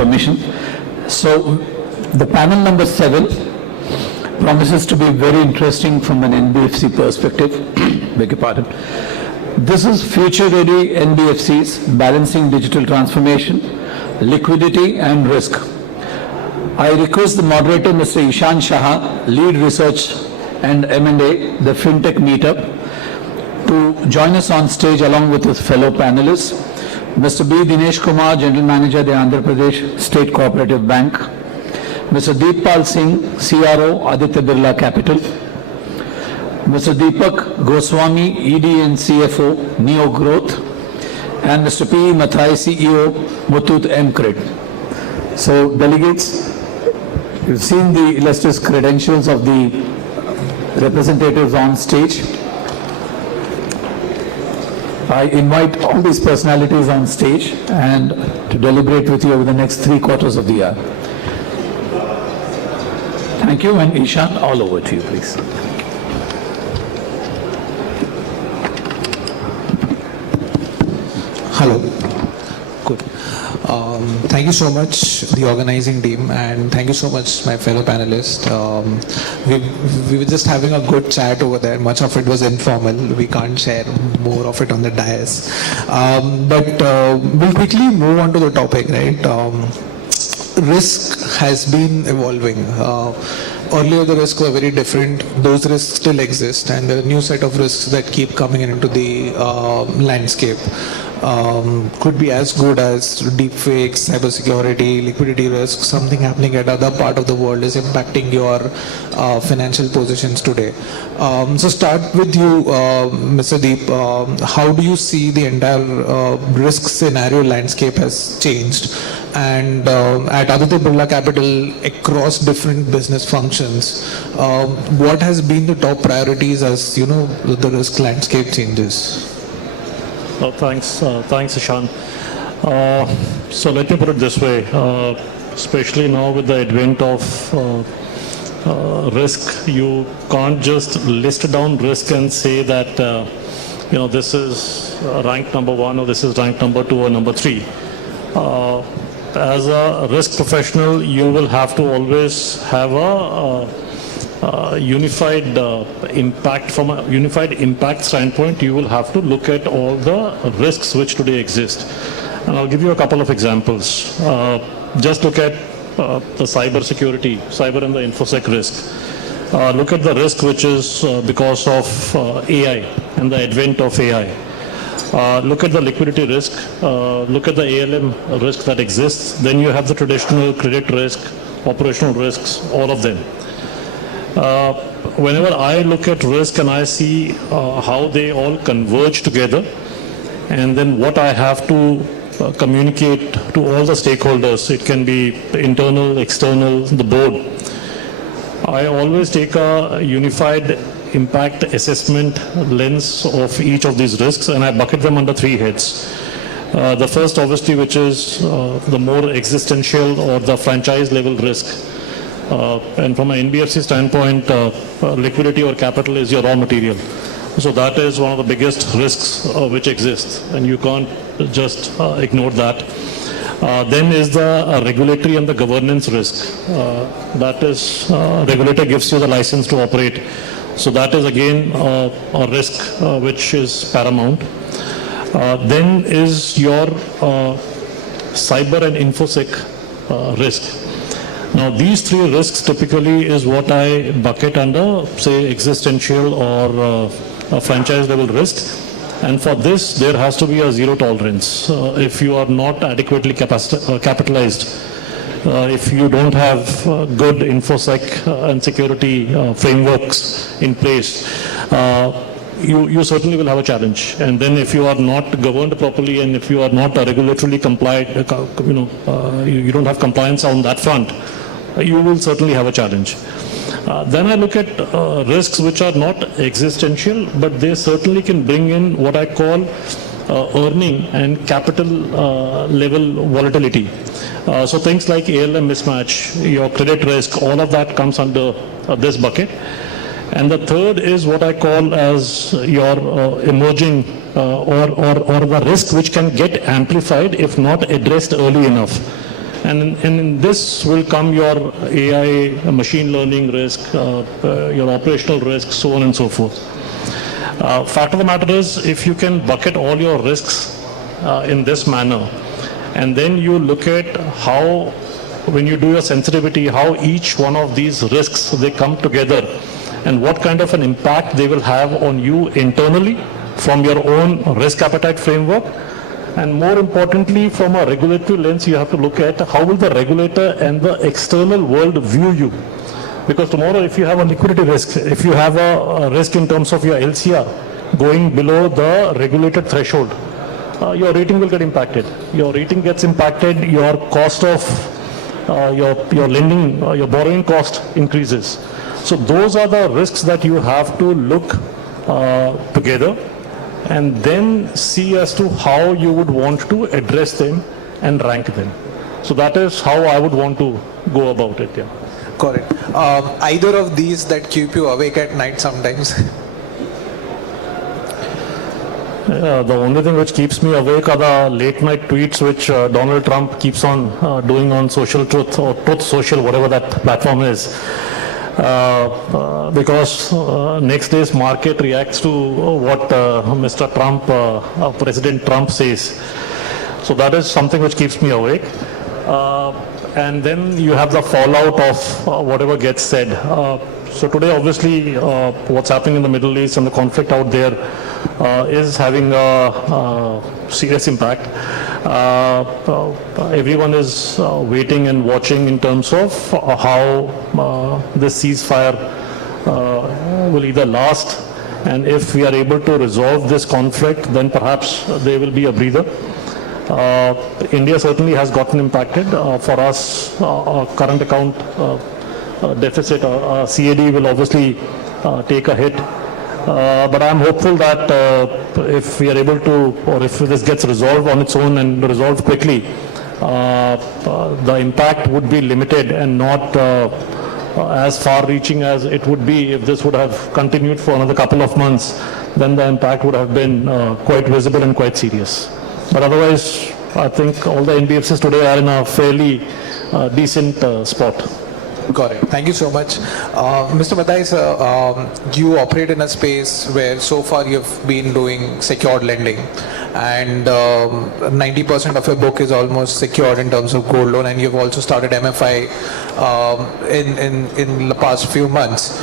permission. So the panel number 7 promises to be very interesting from an NBFC perspective. Beg your pardon. This is future-ready NBFCs balancing digital transformation, liquidity and risk. I request the moderator, Mr. Ishan Shah, lead research and M&A, the FinTech meetup, to join us on stage along with his fellow panelists. Mr. B. Dinesh Kumar, General Manager, the Andhra Pradesh State Cooperative Bank. Mr. Deepal Singh, CRO, Aditya Birla Capital. Mr. Deepak Goswami, ED and CFO, Neo Growth. And Mr. P. Mathai, CEO, Muthoot MCredit. So, delegates, you've seen the illustrious credentials of the representatives on stage. I invite all these personalities on stage and to deliberate with you over the next 3 quarters of the year. Thank you, and Ishan, all over to you, please. Hello. Good. Thank you so much, the organizing team, and thank you so much, my fellow panelists. We were just having a good chat over there. Much of it was informal. We can't share more of it on the dais. But we'll quickly move on to the topic, right? Risk has been evolving. Earlier the risks were very different. Those risks still exist, and there are a new set of risks that keep coming into the landscape. Could be as good as deepfakes, cybersecurity, liquidity risk. Something happening at other part of the world is impacting your financial positions today. So start with you, Mr. Deep. How do you see the entire risk scenario landscape has changed? And at Aditya Birla Capital, across different business functions, what has been the top priorities as the risk landscape changes? Thanks, Ishan. So let me put it this way, especially now with the advent of risk, you can't just list down risk and say that, this is rank number 1 or this is rank number 2 or number 3. As a risk professional, you will have to always have a unified impact. From a unified impact standpoint, you will have to look at all the risks which today exist. And I'll give you a couple of examples. Just look at the cyber security, cyber and the infosec risk. Look at the risk which is because of AI and the advent of AI. Look at the liquidity risk, look at the ALM risk that exists. Then you have the traditional credit risk, operational risks, all of them. Whenever I look at risk and I see how they all converge together, and then what I have to communicate to all the stakeholders, it can be internal, external, the board. I always take a unified impact assessment lens of each of these risks, and I bucket them under 3 heads. The first, obviously, which is the more existential or the franchise level risk. And from an NBFC standpoint, liquidity or capital is your raw material. So that is one of the biggest risks which exists, and you can't just ignore that. Then is the regulatory and the governance risk. That is, regulator gives you the license to operate. So that is again a risk which is paramount. Then is your cyber and infosec risk. Now these 3 risks typically is what I bucket under, say, existential or franchise level risk. And for this, there has to be a zero tolerance. If you are not adequately capitalized, if you don't have good infosec and security frameworks in place, you certainly will have a challenge. And then if you are not governed properly and if you are not regulatorily compliant, you don't have compliance on that front, you will certainly have a challenge. Then I look at risks which are not existential, but they certainly can bring in what I call earning and capital level volatility. So things like ALM mismatch, your credit risk, all of that comes under this bucket. And the third is what I call as your emerging or the risk which can get amplified if not addressed early enough. And in this will come your AI, machine learning risk, your operational risk, so on and so forth. Fact of the matter is, if you can bucket all your risks in this manner, and then you look at how, when you do your sensitivity, how each one of these risks, they come together, and what kind of an impact they will have on you internally from your own risk appetite framework. And more importantly, from a regulatory lens, you have to look at how will the regulator and the external world view you. Because tomorrow, if you have a liquidity risk, if you have a risk in terms of your LCR going below the regulated threshold, your rating will get impacted. Your rating gets impacted, your cost of your lending, your borrowing cost increases. So those are the risks that you have to look together and then see as to how you would want to address them and rank them. So that is how I would want to go about it. Yeah. Got it. Either of these that keep you awake at night sometimes? The only thing which keeps me awake are the late night tweets which Donald Trump keeps on doing on Social Truth or Truth Social, whatever that platform is. Because next day's market reacts to what Mr. Trump, President Trump says. So that is something which keeps me awake. And then you have the fallout of whatever gets said. So today, obviously, what's happening in the Middle East and the conflict out there is having a serious impact. Everyone is waiting and watching in terms of how this ceasefire will either last, and if we are able to resolve this conflict, then perhaps there will be a breather. India certainly has gotten impacted. For us, our current account deficit, CAD will obviously take a hit. But I'm hopeful that if we are able to, or if this gets resolved on its own and resolved quickly, the impact would be limited and not as far-reaching as it would be if this would have continued for another couple of months. Then the impact would have been quite visible and quite serious. But otherwise, I think all the NBFCs today are in a fairly decent spot. Got it. Thank you so much. Mr. Matai, sir, you operate in a space where so far you've been doing secured lending, and 90% of your book is almost secured in terms of gold loan, and you've also started MFI in the past few months.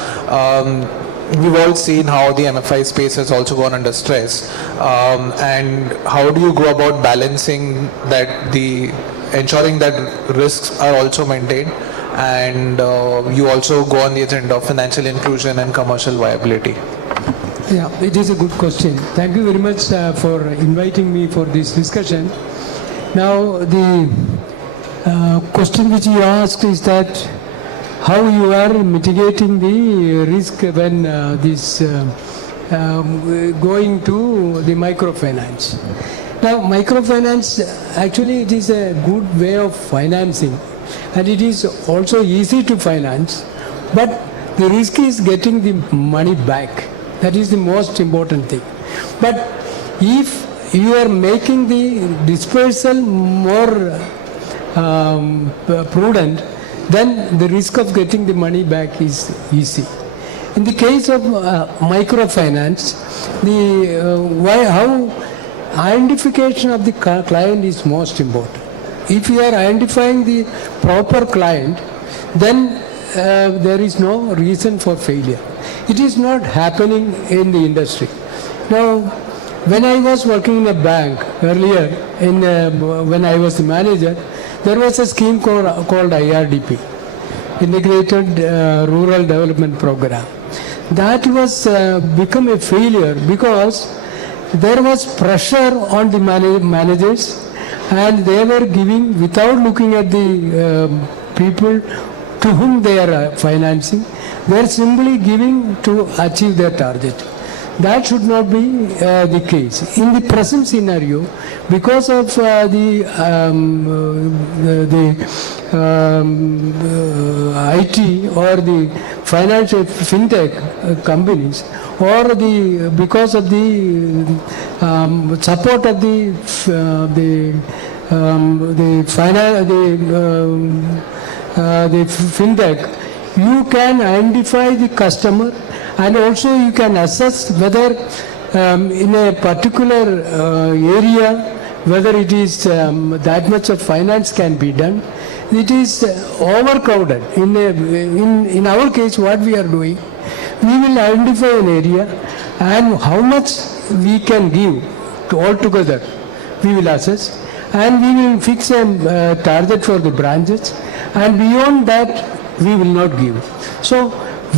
We've all seen how the MFI space has also gone under stress. And how do you go about balancing that, ensuring that risks are also maintained, and you also go on the agenda of financial inclusion and commercial viability? Yeah, it is a good question. Thank you very much for inviting me for this discussion. Now, the question which you asked is that how you are mitigating the risk when going to the microfinance. Now, microfinance, actually it is a good way of financing, and it is also easy to finance, but the risk is getting the money back. That is the most important thing. But if you are making the dispersal more prudent, then the risk of getting the money back is easy. In the case of microfinance, how identification of the client is most important. If you are identifying the proper client, then there is no reason for failure. It is not happening in the industry. Now, when I was working in a bank earlier, when I was the manager, there was a scheme called IRDP, Integrated Rural Development Program. That was become a failure because there was pressure on the managers, and they were giving without looking at the people to whom they are financing. They are simply giving to achieve their target. That should not be the case. In the present scenario, because of the IT or the financial fintech companies, or because of the support of the the fintech, you can identify the customer, and also you can assess whether in a particular area, whether it is that much of finance can be done. It is overcrowded. In our case, what we are doing, we will identify an area and how much we can give to altogether, we will assess, and we will fix a target for the branches, and beyond that we will not give. So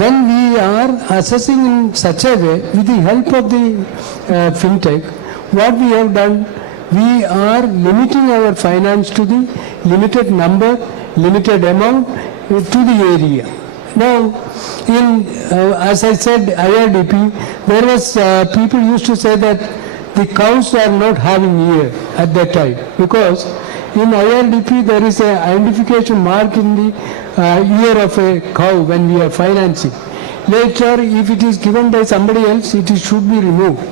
when we are assessing in such a way, with the help of the fintech, what we have done, we are limiting our finance to the limited number, limited amount to the area. Now, as I said, IRDP, there was people used to say that the cows are not having ear at that time, because in IRDP there is a identification mark in the ear of a cow when we are financing. Later, if it is given by somebody else, it should be removed.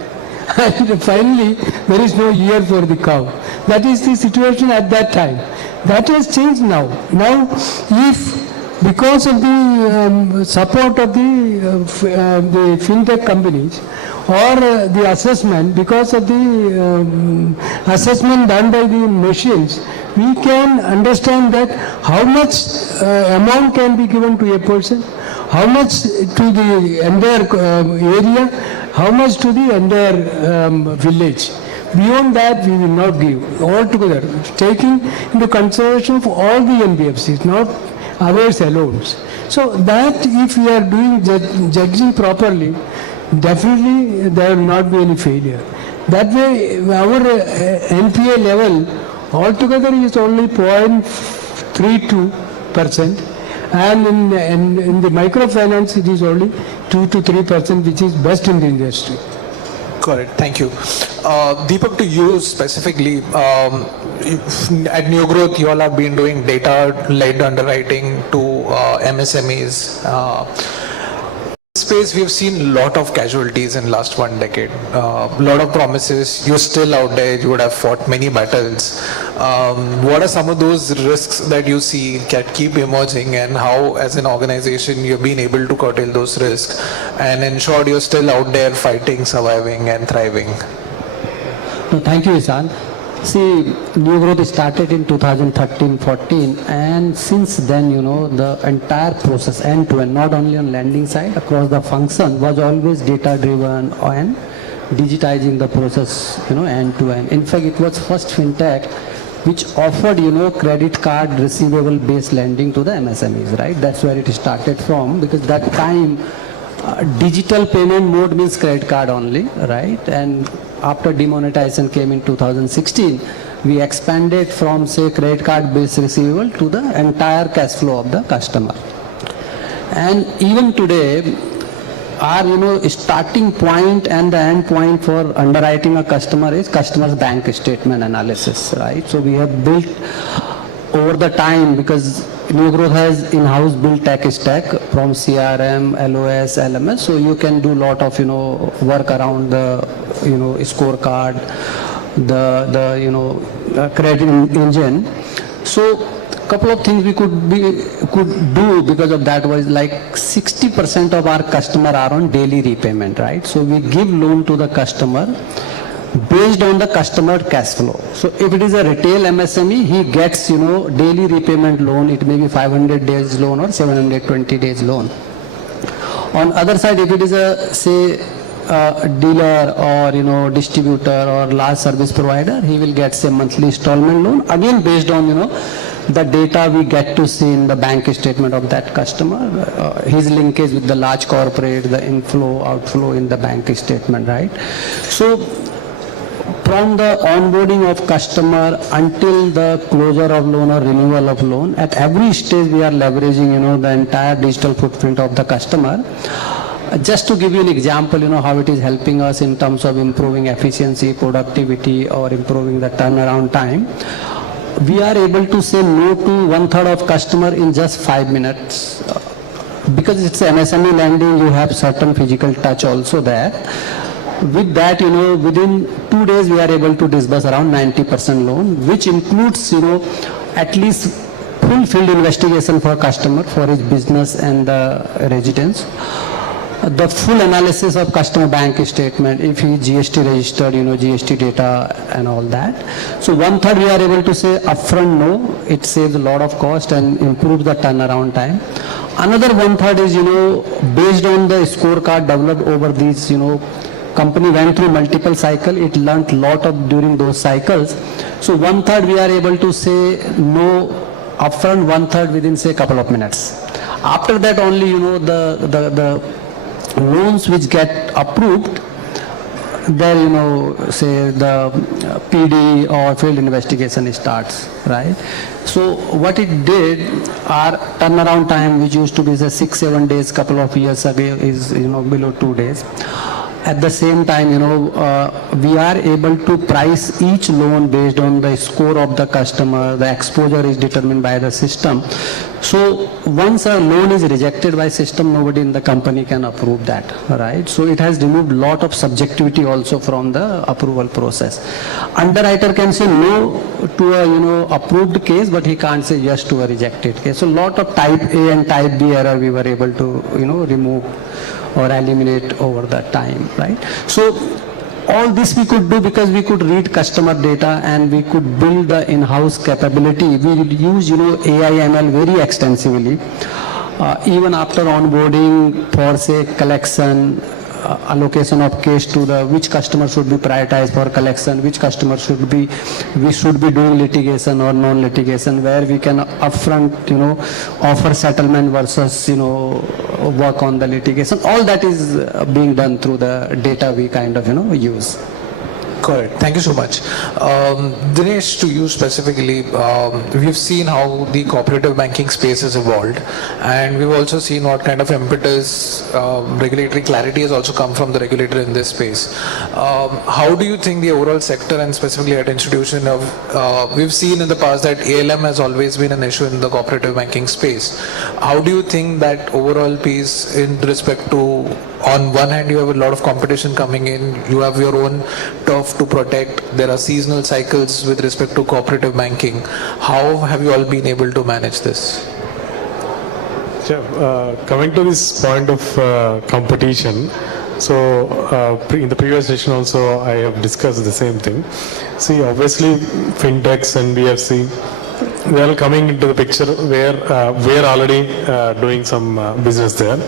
And finally, there is no ear for the cow. That is the situation at that time. That has changed now. Now, if because of the support of the fintech companies, or the assessment, because of the assessment done by the machines, we can understand that how much amount can be given to a person, how much to the entire area, how much to the entire village. Beyond that, we will not give altogether, taking into consideration for all the NBFCs, not others alone. So that if we are doing judging properly, definitely there will not be any failure. That way, our NPA level altogether is only 0.32%, and in the microfinance it is only 2 to 3%, which is best in the industry. Correct. Thank you. Deepak, to you specifically, at New Growth, you all have been doing data-led underwriting to MSMEs. Space, we have seen a lot of casualties in last 1 decade. A lot of promises. You're still out there. You would have fought many battles. What are some of those risks that you see that keep emerging, and how, as an organization, you've been able to curtail those risks and ensure you're still out there fighting, surviving, and thriving? No, thank you, Isan. See, New Growth started in 2013-14, and since then, the entire process end-to-end, not only on lending side, across the function, was always data-driven and digitizing the process, end-to-end. In fact, it was first fintech which offered, credit card receivable-based lending to the MSMEs, right? That's where it started from, because that time, digital payment mode means credit card only, right? And after demonetization came in 2016, we expanded from, say, credit card based receivable to the entire cash flow of the customer. And even today, our starting point and the end point for underwriting a customer is customer's bank statement analysis, right? So we have built over the time, because New Growth has in-house built tech stack from CRM, LOS, LMS, so you can do lot of work around the scorecard, the credit engine. So couple of things we could do because of that was like 60% of our customer are on daily repayment, right? So we give loan to the customer based on the customer cash flow. So if it is a retail MSME, he gets, daily repayment loan. It may be 500 days loan or 720 days loan. On other side, if it is a, say, dealer or, distributor or large service provider, he will get, say, monthly installment loan, again based on, the data we get to see in the bank statement of that customer, his linkage with the large corporate, the inflow, outflow in the bank statement, right? So from the onboarding of customer until the closure of loan or renewal of loan, at every stage we are leveraging, the entire digital footprint of the customer. Just to give you an example, how it is helping us in terms of improving efficiency, productivity, or improving the turnaround time. We are able to say no to 1/3 of customer in just 5 minutes. Because it's MSME lending, you have certain physical touch also there. With that, within 2 days we are able to disburse around 90% loan, which includes, at least full field investigation for customer, for his business and the residence. The full analysis of customer bank statement, if he GST registered, GST data and all that. So 1/3 we are able to say upfront no, it saves a lot of cost and improves the turnaround time. Another 1/3 is, based on the scorecard developed over these, company went through multiple cycle, it learnt lot of during those cycles. So 1/3 we are able to say no upfront, 1/3 within say couple of minutes. After that only, the loans which get approved, there, say the PD or field investigation starts, right? So what it did, our turnaround time, which used to be say 6-7 days, couple of years ago, is, below 2 days. At the same time, we are able to price each loan based on the score of the customer. The exposure is determined by the system. So once a loan is rejected by system, nobody in the company can approve that, right? So it has removed lot of subjectivity also from the approval process. Underwriter can say no to a approved case, but he can't say yes to a rejected case. So lot of type A and type B error we were able to remove or eliminate over that time, right? So all this we could do because we could read customer data and we could build the in-house capability. We use AI ML very extensively, even after onboarding for say collection, allocation of case to the which customer should be prioritized for collection, which customer we should be doing litigation or non-litigation, where we can upfront offer settlement versus work on the litigation. All that is being done through the data we kind of use. Correct. Thank you so much. Dinesh, to you specifically, we've seen how the cooperative banking space has evolved, and we've also seen what kind of impetus regulatory clarity has also come from the regulator in this space. How do you think the overall sector and specifically at institution we've seen in the past that ALM has always been an issue in the cooperative banking space. How do you think that overall piece in respect to, on one hand, you have a lot of competition coming in, you have your own turf to protect, there are seasonal cycles with respect to cooperative banking. How have you all been able to manage this? Coming to this point of competition, so in the previous session also I have discussed the same thing. See, obviously fintechs and NBFC, they are coming into the picture where we are already doing some business there.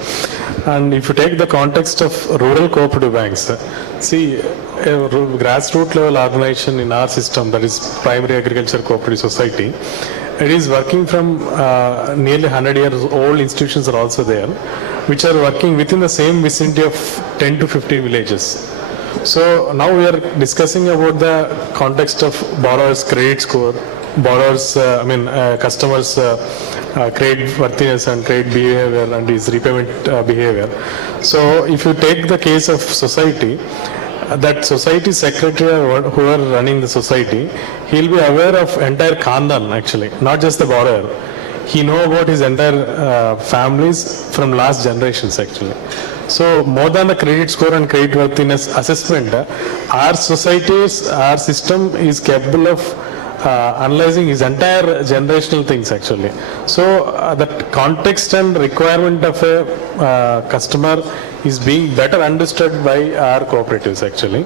And if you take the context of rural cooperative banks, see, a grassroots level organization in our system, that is Primary Agriculture Cooperative Society, it is working from nearly 100 years old institutions are also there, which are working within the same vicinity of 10 to 15 villages. So now we are discussing about the context of borrowers' credit score, borrowers, customers' credit worthiness and credit behavior and his repayment behavior. So if you take the case of society, that society secretary or whoever running the society, he'll be aware of entire khandan actually, not just the borrower. He know about his entire families from last generations actually. So more than the credit score and credit worthiness assessment, our societies, our system is capable of analyzing his entire generational things actually. So that context and requirement of a customer is being better understood by our cooperatives actually.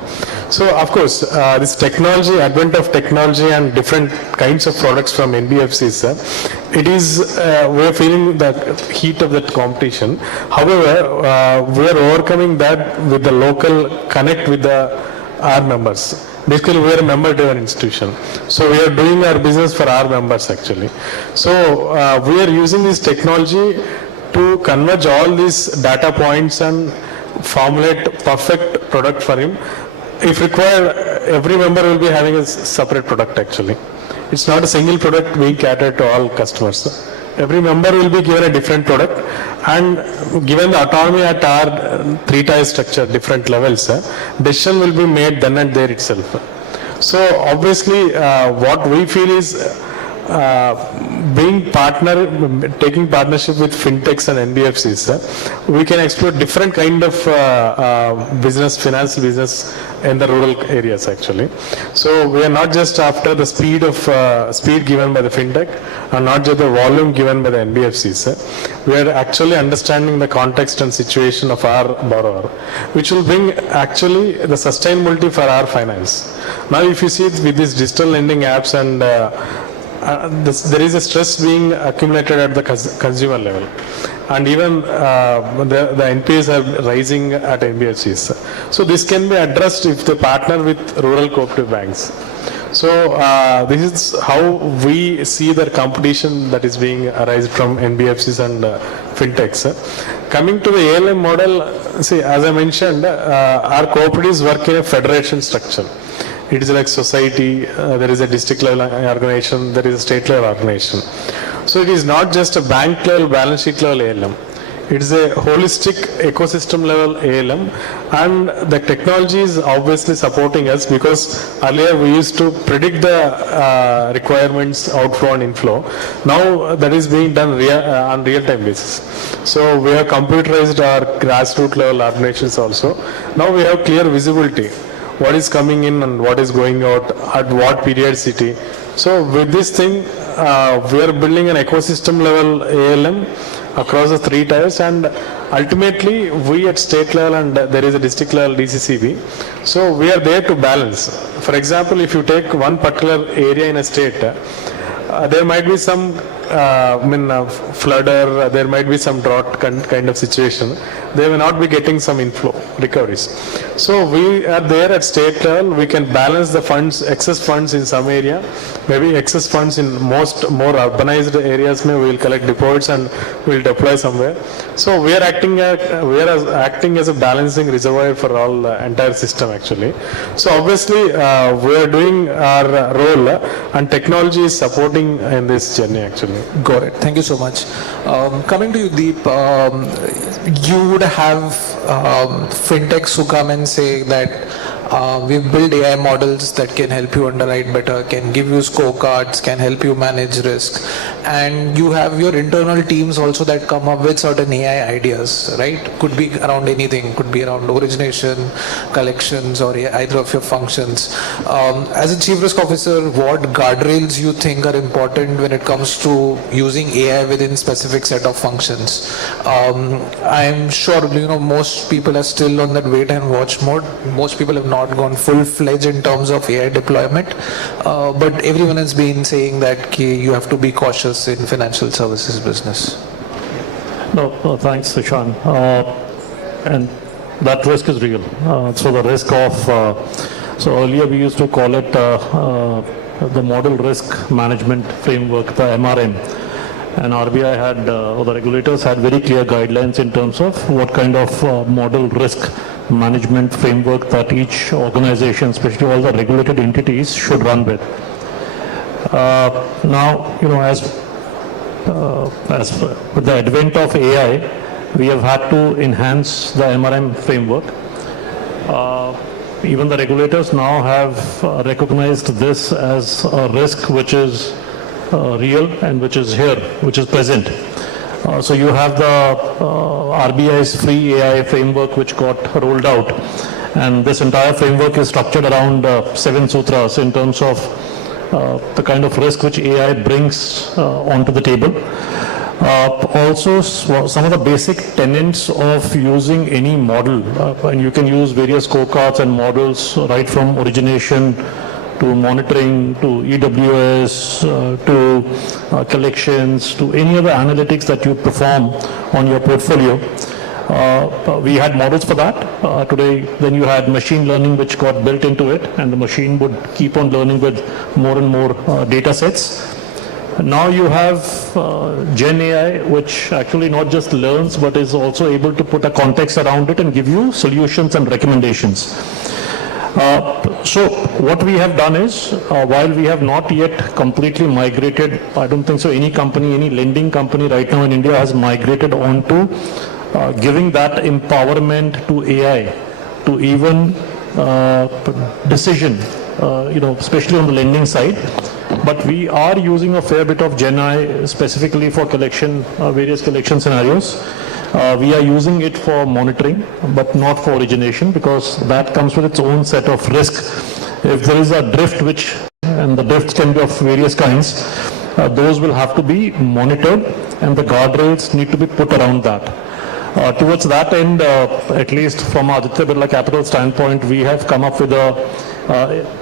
So of course this technology, advent of technology and different kinds of products from NBFCs, it is we're feeling the heat of that competition. However, we're overcoming that with the local connect with our members. Basically, we are a member-driven institution. So we are doing our business for our members actually. So we are using this technology to converge all these data points and formulate perfect product for him. If required, every member will be having a separate product actually. It's not a single product being catered to all customers. Every member will be given a different product and given the autonomy at our 3-tier structure, different levels, decision will be made then and there itself. So obviously what we feel is taking partnership with fintechs and NBFCs, we can explore different kind of business, financial business in the rural areas actually. So we are not just after the speed given by the fintech and not just the volume given by the NBFCs. We are actually understanding the context and situation of our borrower, which will bring actually the sustainability for our finance. Now if you see with these digital lending apps and there is a stress being accumulated at the consumer level, and even the NPAs are rising at NBFCs. So this can be addressed if they partner with rural cooperative banks. So this is how we see the competition that is being arised from NBFCs and fintechs. Coming to the ALM model, see, as I mentioned, our cooperatives work in a federation structure. It is like society, there is a district level organization, there is a state level organization. So it is not just a bank level, balance sheet level ALM. It is a holistic ecosystem level ALM, and the technology is obviously supporting us because earlier we used to predict the requirements, outflow and inflow. Now that is being done on real-time basis. So we have computerized our grassroots level organizations also. Now we have clear visibility. What is coming in and what is going out at what periodicity. So with this thing, we are building an ecosystem level ALM across the 3 tiers, and ultimately we at state level and there is a district level DCCB. So we are there to balance. For example, if you take one particular area in a state, there might be some flood or there might be some drought kind of situation. They will not be getting some inflow recoveries. So we are there at state level. We can balance the funds, excess funds in some area, maybe excess funds in more urbanized areas. Maybe we will collect deposits and we will deploy somewhere. So we are acting as a balancing reservoir for all the entire system actually. So obviously we are doing our role and technology is supporting in this journey actually. Got it. Thank you so much. Coming to you, Deep, you would have fintechs who come and say that we've built AI models that can help you underwrite better, can give you scorecards, can help you manage risk. And you have your internal teams also that come up with certain AI ideas, right? Could be around anything, could be around origination, collections, or either of your functions. As a chief risk officer, what guardrails you think are important when it comes to using AI within specific set of functions? I'm sure most people are still on that wait and watch mode. Most people have not gone full-fledged in terms of AI deployment, but everyone has been saying that you have to be cautious in financial services business. No, thanks, Sushan. And that risk is real. So the risk of, so earlier we used to call it the model risk management framework, the MRM. And RBI had, or the regulators had very clear guidelines in terms of what kind of model risk management framework that each organization, especially all the regulated entities, should run with. Now, as with the advent of AI, we have had to enhance the MRM framework. Even the regulators now have recognized this as a risk which is real and which is here, which is present. So you have the RBI's free AI framework which got rolled out, and this entire framework is structured around 7 sutras in terms of the kind of risk which AI brings onto the table. Also, some of the basic tenets of using any model, and you can use various scorecards and models right from origination to monitoring, to EWS, to collections, to any other analytics that you perform on your portfolio. We had models for that. Today, then you had machine learning which got built into it, and the machine would keep on learning with more and more data sets. Now you have Gen AI, which actually not just learns, but is also able to put a context around it and give you solutions and recommendations. So what we have done is, while we have not yet completely migrated, I don't think so any company, any lending company right now in India has migrated onto giving that empowerment to AI to even decision especially on the lending side. But we are using a fair bit of Gen I specifically for collection, various collection scenarios. We are using it for monitoring, but not for origination, because that comes with its own set of risk. If there is a drift, and the drifts can be of various kinds, those will have to be monitored, and the guardrails need to be put around that. Towards that end, at least from Aditya Birla Capital standpoint, we have come up with a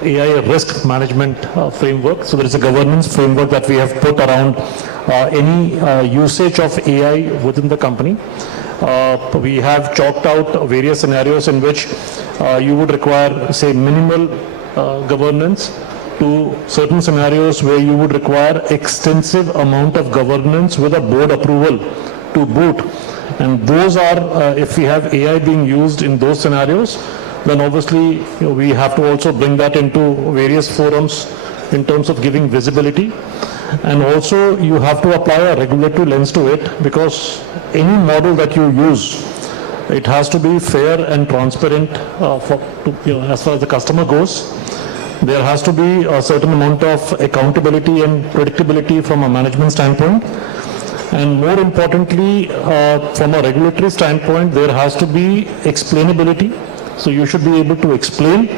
AI risk management framework. So there is a governance framework that we have put around any usage of AI within the company. We have chalked out various scenarios in which you would require, say, minimal governance, to certain scenarios where you would require extensive amount of governance with a board approval to boot. And those are, if we have AI being used in those scenarios, then obviously we have to also bring that into various forums in terms of giving visibility. And also you have to apply a regulatory lens to it, because any model that you use, it has to be fair and transparent as far as the customer goes. There has to be a certain amount of accountability and predictability from a management standpoint. And more importantly, from a regulatory standpoint, there has to be explainability. So you should be able to explain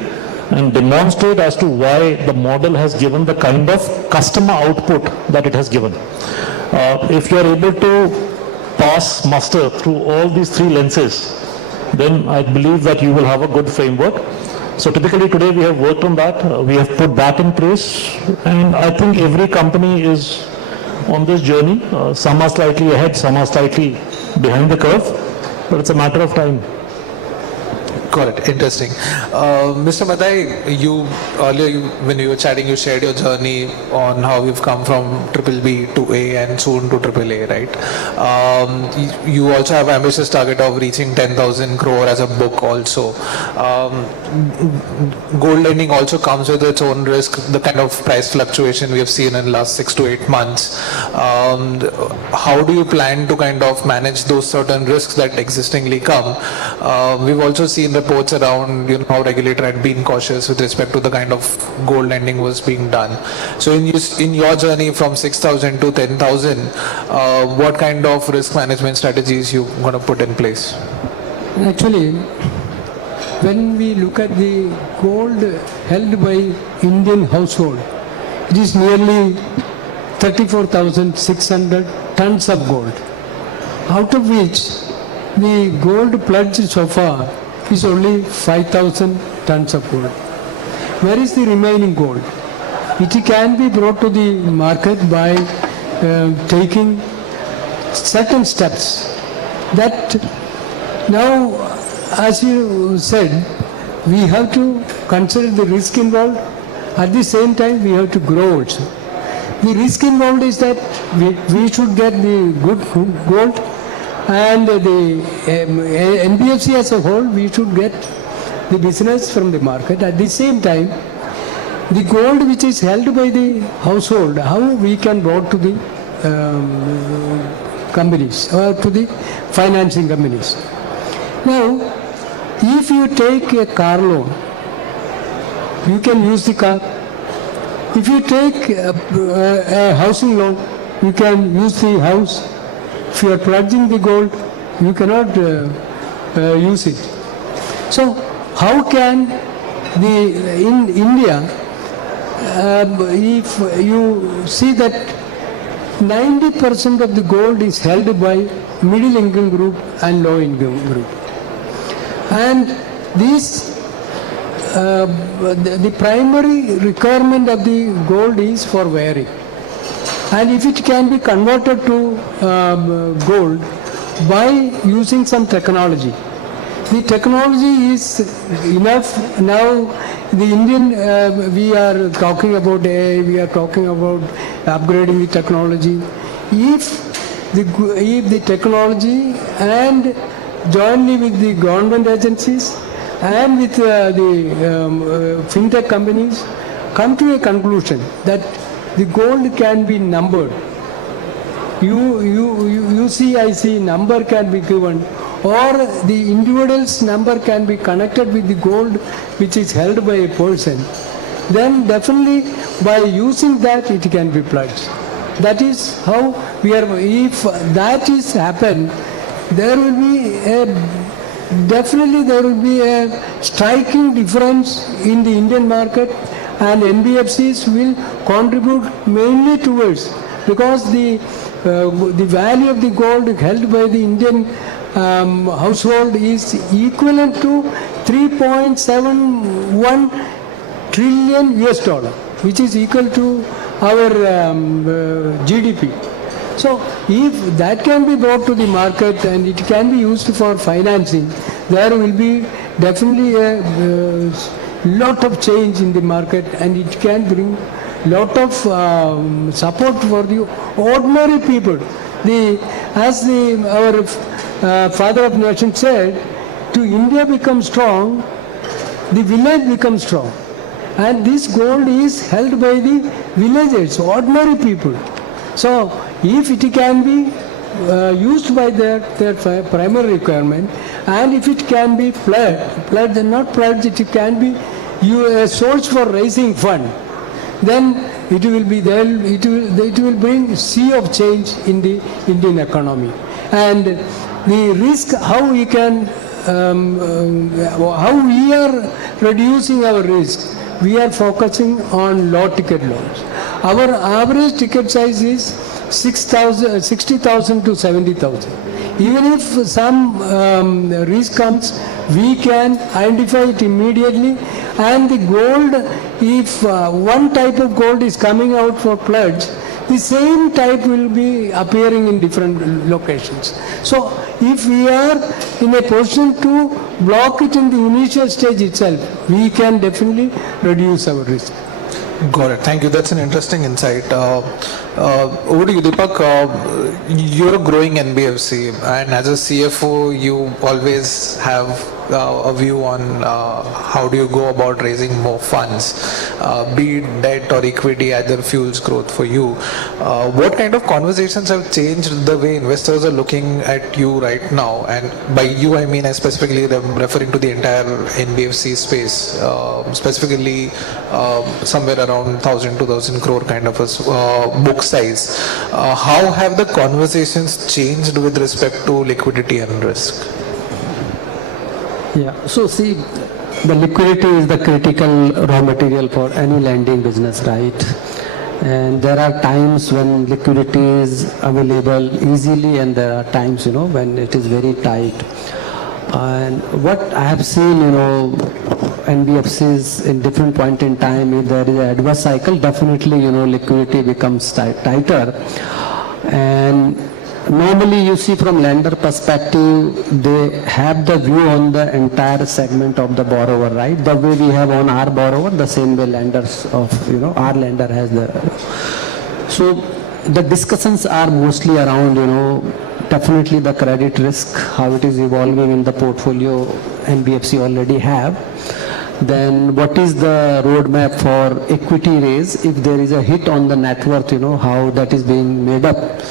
and demonstrate as to why the model has given the kind of customer output that it has given. If you are able to pass muster through all these three lenses, then I believe that you will have a good framework. So typically today we have worked on that, we have put that in place, and I think every company is on this journey. Some are slightly ahead, some are slightly behind the curve, but it's a matter of time. Got it. Interesting. Mr. Madai, earlier when we were chatting, you shared your journey on how you've come from BBB to A and soon to AAA, right? You also have ambitious target of reaching 10,000 crore as a book also. Gold lending also comes with its own risk, the kind of price fluctuation we have seen in the last 6 to 8 months. How do you plan to kind of manage those certain risks that existingly come? We've also seen reports around how regulator had been cautious with respect to the kind of gold lending was being done. So in your journey from 6,000 to 10,000, what kind of risk management strategies you going to put in place? Actually, when we look at the gold held by Indian household, it is nearly 34,600 tons of gold, out of which the gold pledged so far is only 5,000 tons of gold. Where is the remaining gold? It can be brought to the market by taking certain steps. That now, as you said, we have to consider the risk involved. At the same time, we have to grow also. The risk involved is that we should get the good gold, and the NBFC as a whole, we should get the business from the market. At the same time, the gold which is held by the household, how we can brought to the companies or to the financing companies. Now, if you take a car loan, you can use the car. If you take a housing loan, you can use the house. If you are pledging the gold, you cannot use it. So how can in India, if you see that 90% of the gold is held by middle income group and low income group, and this the primary requirement of the gold is for wearing. And if it can be converted to gold by using some technology, the technology is enough. Now the Indian, we are talking about AI, we are talking about upgrading the technology. If the technology and jointly with the government agencies and with the fintech companies come to a conclusion that the gold can be numbered. UCIC number can be given, or the individual's number can be connected with the gold which is held by a person. then definitely by using that it can be pledged. That is how we are, if that is happened, there will be definitely there will be a striking difference in the Indian market, and NBFCs will contribute mainly towards, because the value of the gold held by the Indian household is equivalent to 3.71 trillion US dollar, which is equal to our GDP. So if that can be brought to the market and it can be used for financing, there will be definitely a lot of change in the market, and it can bring lot of support for the ordinary people. Our father of nation said, to India become strong, the village becomes strong. And this gold is held by the villagers, ordinary people. So if it can be used by their primary requirement, and if it can be pledged and not pledged, it can be a source for raising fund, then it will be there, it will bring sea of change in the Indian economy. And the risk, how we can, how we are reducing our risk, we are focusing on low ticket loans. Our average ticket size is 60,000 to 70,000. Even if some risk comes, we can identify it immediately. And the gold, if one type of gold is coming out for pledge, the same type will be appearing in different locations. So if we are in a position to block it in the initial stage itself, we can definitely reduce our risk. Got it. Thank you. That's an interesting insight. Over to you, Deepak. You're a growing NBFC, and as a CFO, you always have a view on how do you go about raising more funds, be it debt or equity, either fuels growth for you. What kind of conversations have changed the way investors are looking at you right now? And by you, I mean, I specifically referring to the entire NBFC space, specifically somewhere around 1,000-2,000 crore kind of a book size. How have the conversations changed with respect to liquidity and risk? Yeah, so see, the liquidity is the critical raw material for any lending business, right? And there are times when liquidity is available easily, and there are times, when it is very tight. And what I have seen, NBFCs in different point in time, if there is an adverse cycle, definitely, liquidity becomes tighter. And normally you see from lender perspective, they have the view on the entire segment of the borrower, right? The way we have on our borrower, the same way lenders of, our lender has the. So the discussions are mostly around, definitely the credit risk, how it is evolving in the portfolio NBFC already have. Then what is the roadmap for equity raise if there is a hit on the net worth, how that is being made up,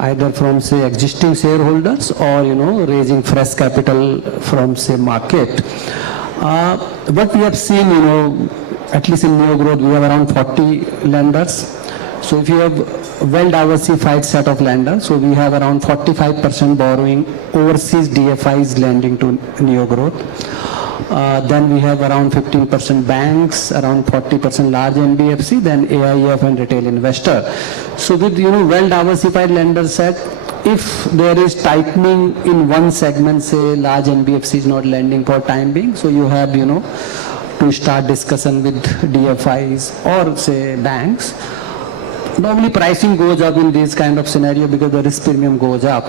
either from say existing shareholders or raising fresh capital from say market. What we have seen, at least in Neo Growth, we have around 40 lenders. So if you have well diversified set of lenders, so we have around 45% borrowing overseas DFIs lending to Neo Growth. Then we have around 15% banks, around 40% large NBFC, then AIF and retail investor. So with well diversified lender set, if there is tightening in one segment, say large NBFC is not lending for time being, so you have to start discussion with DFIs or say banks. Normally pricing goes up in this kind of scenario because the risk premium goes up.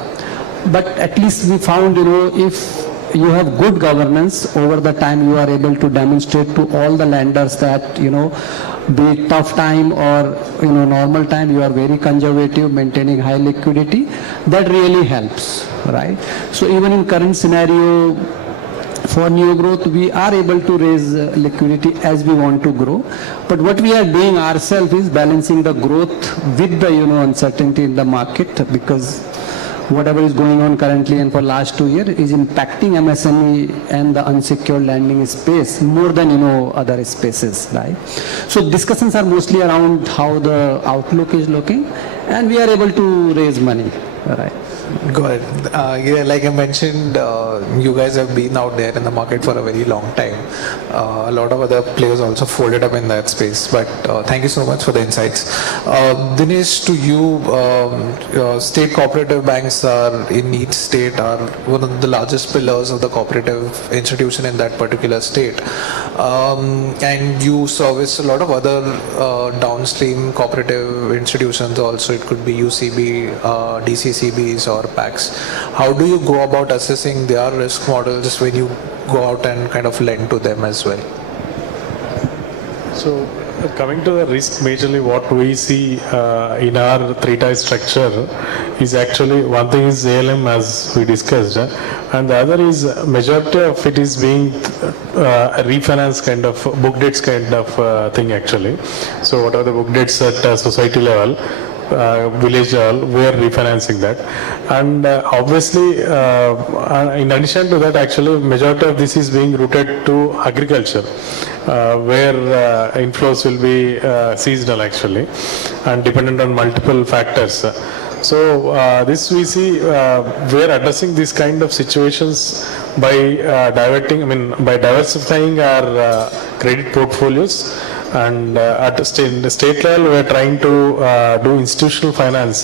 But at least we found, if you have good governance over the time, you are able to demonstrate to all the lenders that, be it tough time or, normal time, you are very conservative, maintaining high liquidity. That really helps, right? So even in current scenario, for Neo Growth, we are able to raise liquidity as we want to grow. But what we are doing ourselves is balancing the growth with the, uncertainty in the market, because whatever is going on currently and for last 2 years is impacting MSME and the unsecured lending space more than, other spaces, right? So discussions are mostly around how the outlook is looking, and we are able to raise money, right? Go ahead. Yeah, like I mentioned, you guys have been out there in the market for a very long time. A lot of other players also folded up in that space. But thank you so much for the insights. Dinesh, to you, state cooperative banks are in each state are one of the largest pillars of the cooperative institution in that particular state. And you service a lot of other downstream cooperative institutions also. It could be UCB, DCCBs or PACs. How do you go about assessing their risk models when you go out and kind of lend to them as well? So coming to the risk, majorly what we see in our three-tier structure is actually one thing is ALM as we discussed, and the other is majority of it is being refinance kind of book debts kind of thing actually. So what are the book debts at society level? Village level, we are refinancing that, and obviously in addition to that, actually majority of this is being routed to agriculture, where inflows will be seasonal actually and dependent on multiple factors. So this we see we are addressing these kind of situations by by diversifying our credit portfolios. And at the state level, we are trying to do institutional finance,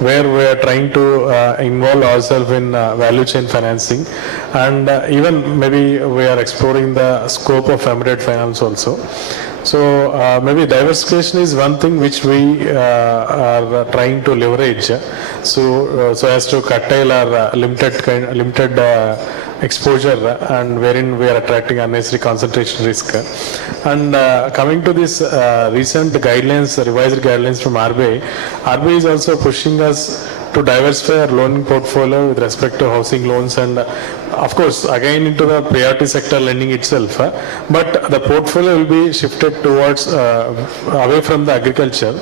where we are trying to involve ourselves in value chain financing, and even maybe we are exploring the scope of embedded finance also. So maybe diversification is one thing which we are trying to leverage, so as to curtail our limited exposure, and wherein we are attracting unnecessary concentration risk. And coming to this recent guidelines, revised guidelines from RBI, RBI is also pushing us to diversify our loan portfolio with respect to housing loans, and of course again into the priority sector lending itself, but the portfolio will be shifted towards away from the agriculture,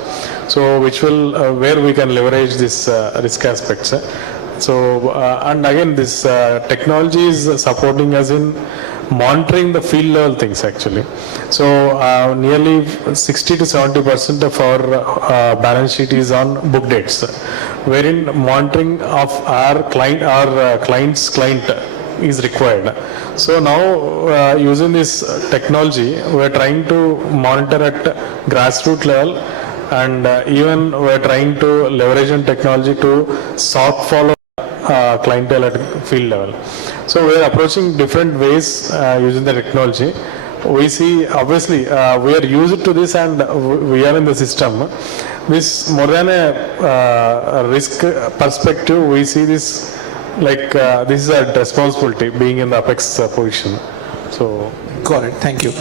so which will where we can leverage this risk aspects. So and again this technology is supporting us in monitoring the field level things actually. So nearly 60 to 70% of our balance sheet is on book dates, wherein monitoring of our client's client is required. So now using this technology, we are trying to monitor at grassroots level, and even we are trying to leverage on technology to soft follow clientele at field level. So we are approaching different ways using the technology. We see obviously we are used to this, and we are in the system. This more than a risk perspective, we see this like this is a responsibility being in the apex position. So got it. Thank you.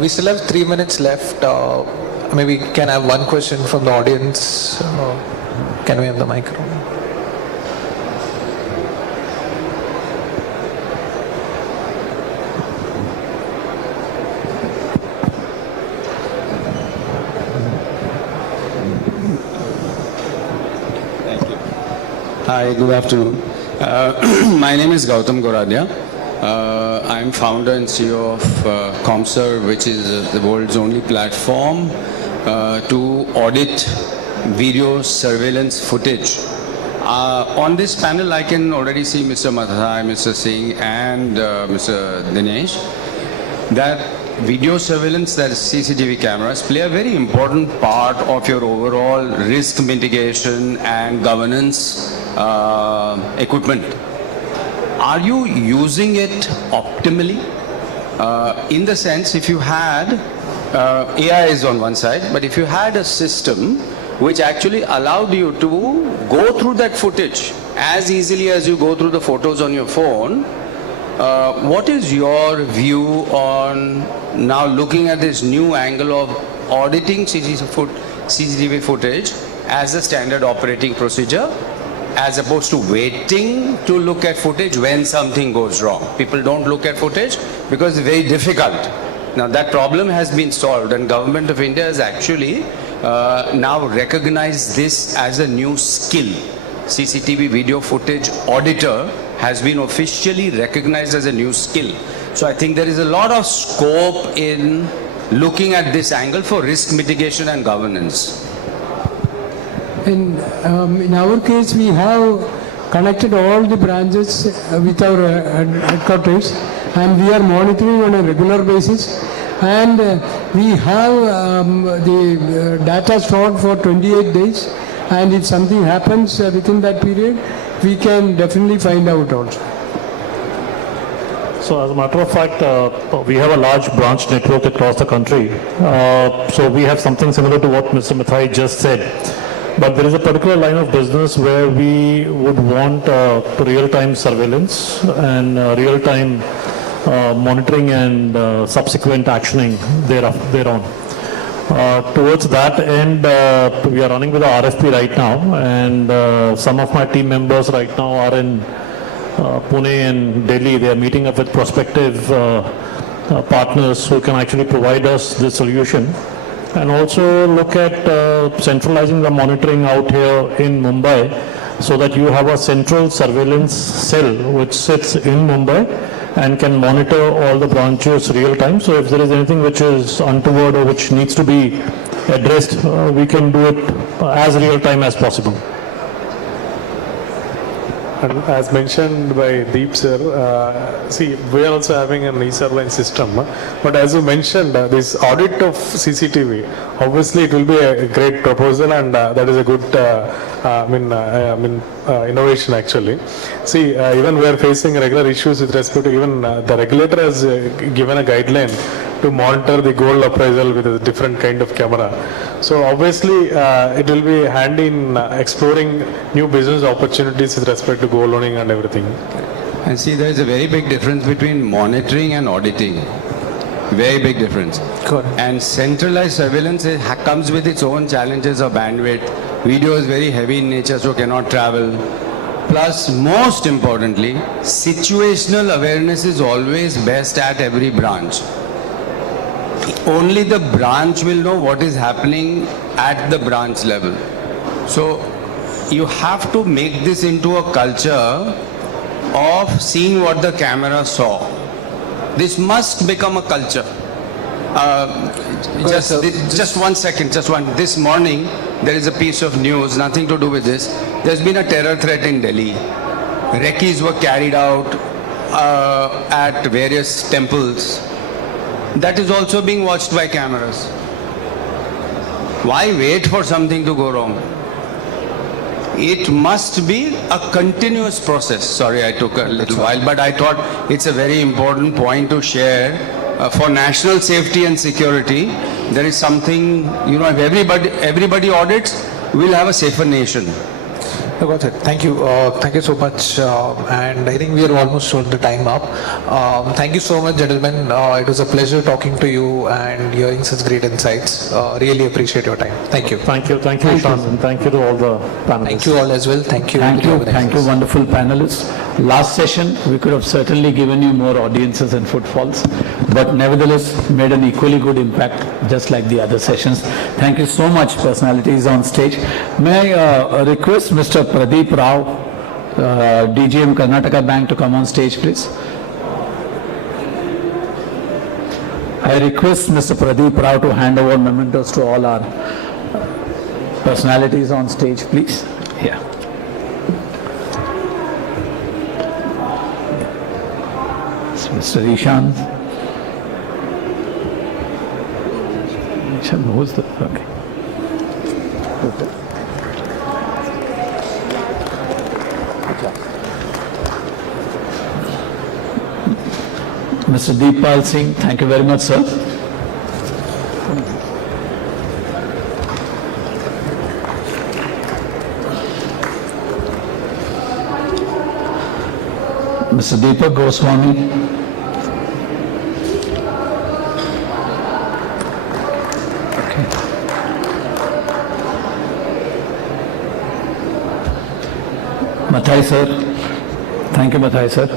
We still have 3 minutes left. Maybe can I have one question from the audience? Can we have the microphone? Hi, good afternoon. My name is Gautam Goradia. I'm founder and CEO of ComServe, which is the world's only platform to audit video surveillance footage. On this panel, I can already see Mr. Mathai, Mr. Singh, and Mr. Dinesh, that video surveillance, that is CCTV cameras, play a very important part of your overall risk mitigation and governance equipment. Are you using it optimally? In the sense, if you had, AI is on one side, but if you had a system which actually allowed you to go through that footage as easily as you go through the photos on your phone, what is your view on now looking at this new angle of auditing CCTV footage as a standard operating procedure, as opposed to waiting to look at footage when something goes wrong? People don't look at footage because it's very difficult. Now that problem has been solved, and Government of India has actually now recognized this as a new skill. CCTV video footage auditor has been officially recognized as a new skill. So I think there is a lot of scope in looking at this angle for risk mitigation and governance. In our case, we have connected all the branches with our headquarters, and we are monitoring on a regular basis. And we have the data stored for 28 days, and if something happens within that period, we can definitely find out also. So as a matter of fact, we have a large branch network across the country. So we have something similar to what Mr. Mithai just said. But there is a particular line of business where we would want real-time surveillance and real-time monitoring and subsequent actioning thereon. Towards that end, we are running with the RFP right now, and some of my team members right now are in Pune and Delhi. They are meeting up with prospective partners who can actually provide us the solution, and also look at centralizing the monitoring out here in Mumbai, so that you have a central surveillance cell which sits in Mumbai and can monitor all the branches real time. So if there is anything which is untoward or which needs to be addressed, we can do it as real time as possible. And as mentioned by Deep sir, see, we are also having an e-surveillance system. But as you mentioned, this audit of CCTV, obviously it will be a great proposal, and that is a good innovation actually. See, even we are facing regular issues with respect to even the regulator has given a guideline to monitor the gold appraisal with a different kind of camera. So obviously it will be handy in exploring new business opportunities with respect to gold loaning and everything. And see, there is a very big difference between monitoring and auditing. Very big difference. Correct. And centralized surveillance comes with its own challenges of bandwidth. Video is very heavy in nature, so cannot travel. Plus, most importantly, situational awareness is always best at every branch. Only the branch will know what is happening at the branch level. So you have to make this into a culture of seeing what the camera saw. This must become a culture. Just 1 second, This morning, there is a piece of news, nothing to do with this. There's been a terror threat in Delhi. Recce's were carried out at various temples. That is also being watched by cameras. Why wait for something to go wrong? It must be a continuous process. Sorry, I took a little while, but I thought it's a very important point to share. For national safety and security, there is something, if everybody audits, we'll have a safer nation. I got it. Thank you. Thank you so much. And I think we are almost on the time up. Thank you so much, gentlemen. It was a pleasure talking to you and hearing such great insights. Really appreciate your time. Thank you. Thank you, Ishan, and thank you to all the panelists. Thank you all as well. Thank you. Thank you, wonderful panelists. Last session, we could have certainly given you more audiences and footfalls, but nevertheless made an equally good impact, just like the other sessions. Thank you so much, personalities on stage. May I request Mr. Pradeep Rao, DGM Karnataka Bank, to come on stage, please. I request Mr. Pradeep Rao to hand over mementos to all our personalities on stage, please. Yeah. Mr. Ishan. Ishan, who's the... Okay. Mr. Deepal Singh, thank you very much, sir. Mr. Deepak Goswami. Mathai sir. Thank you, Mathai sir.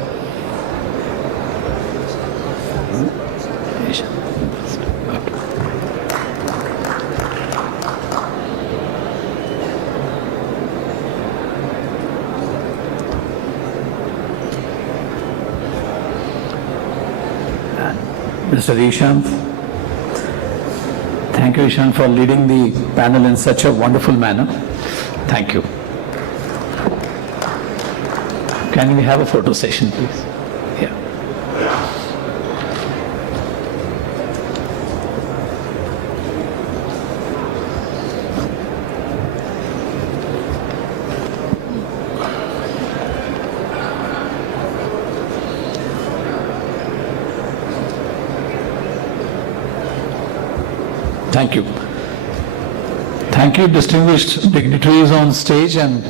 Mr. Ishanth. Thank you, Ishanth, for leading the panel in such a wonderful manner. Thank you. Can we have a photo session, please? Yeah. Thank you. Thank you, distinguished dignitaries on stage and